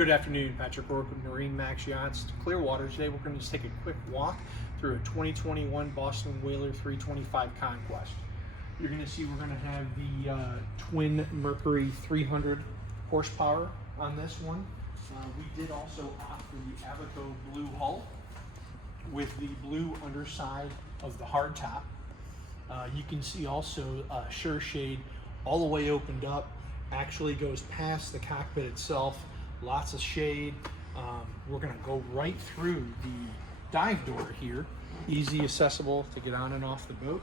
Good afternoon, Patrick Rourke with MarineMax Yachts Clearwater. Today we're going to just take a quick walk through a 2021 Boston Whaler 325 Conquest. You're going to see we're going to have the twin Mercury 300 horsepower on this one. We did also opt for the Abaco blue hull with the blue underside of the hardtop. You can see also Sure Shade all the way opened up, actually goes past the cockpit itself. Lots of shade. We're going to go right through the dive door here. Easy accessible to get on and off the boat.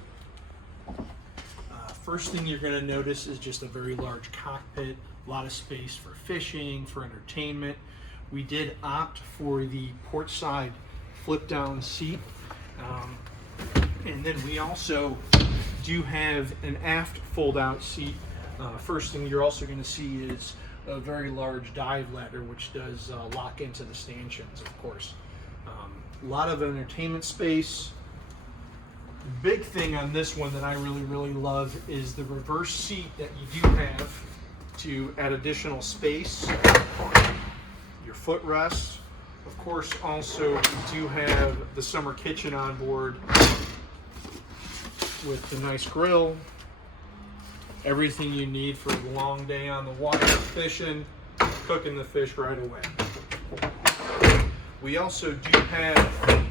First thing you're going to notice is just a very large cockpit, a lot of space for fishing, for entertainment. We did opt for the port side flip down seat. And then we also do have an aft fold out seat. First thing you're also going to see is a very large dive ladder, which does lock into the stanchions, of course. A lot of entertainment space. The big thing on this one that I really love is the reverse seat that you do have to add additional space. Your footrest. Of course, also you do have the summer kitchen on board with the nice grill. Everything you need for a long day on the water, fishing, cooking the fish right away. We also do have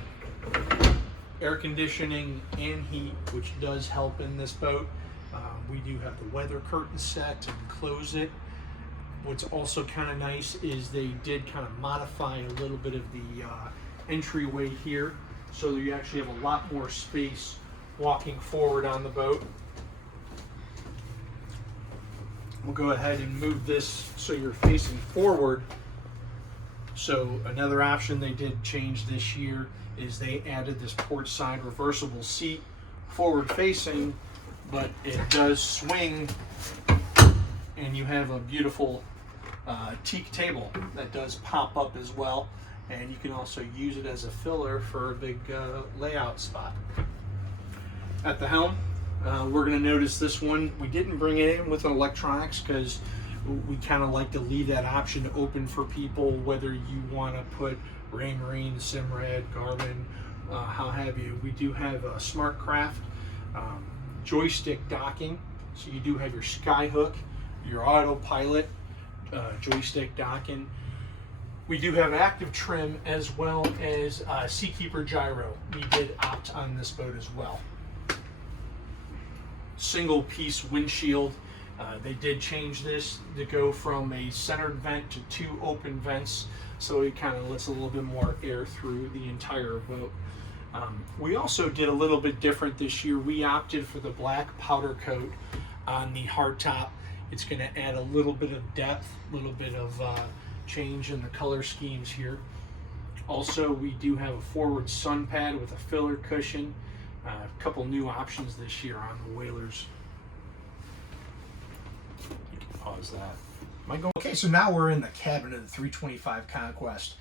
air conditioning and heat, which does help in this boat. We do have the weather curtain set to close it. What's also kind of nice is they did kind of modify a little bit of the entryway here, so that you actually have a lot more space walking forward on the boat. We'll go ahead and move this so you're facing forward. So another option they did change this year is they added this port side reversible seat, forward facing, but it does swing, and you have a beautiful teak table that does pop up as well, and you can also use it as a filler for a big layout spot. At the helm, we're going to notice this one, we didn't bring it in with electronics because we kind of like to leave that option open for people, whether you want to put Raymarine, Simrad, Garmin, how have you. We do have a SmartCraft joystick docking, so you do have your skyhook, your autopilot joystick docking. We do have active trim as well as Seakeeper gyro. We did opt on this boat as well. Single piece windshield. They did change this to go from a centered vent to 2 open vents, so it kind of lets a little bit more air through the entire boat. We also did a little bit different this year. We opted for the black powder coat on the hardtop. It's going to add a little bit of depth, a little bit of change in the color schemes here. Also, we do have a forward sun pad with a filler cushion. A couple new options this year on the Whalers. You can pause that. Okay, so now we're in the cabin of the 325 Conquest.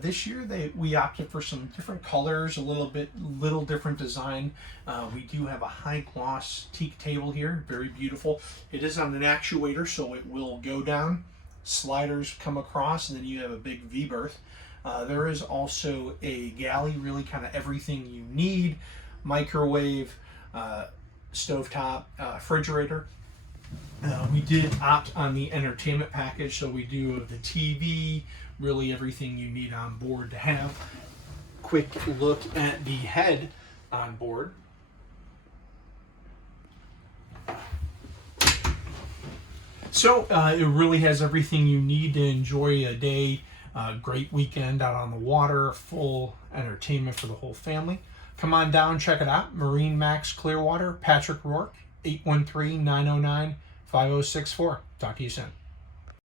This year we opted for some different colors, a little different design. We do have a high gloss teak table here, very beautiful. It is on an actuator, so it will go down. Sliders come across, and then you have a big V berth. There is also a galley, really kind of everything you need. Microwave, stovetop, refrigerator. We did opt on the entertainment package, so we do have the TV, really everything you need on board to have. Quick look at the head on board. So it really has everything you need to enjoy a day, great weekend out on the water, full entertainment for the whole family. Come on down, check it out. MarineMax Clearwater, Patrick Rourke, 813-909-5064. Talk to you soon.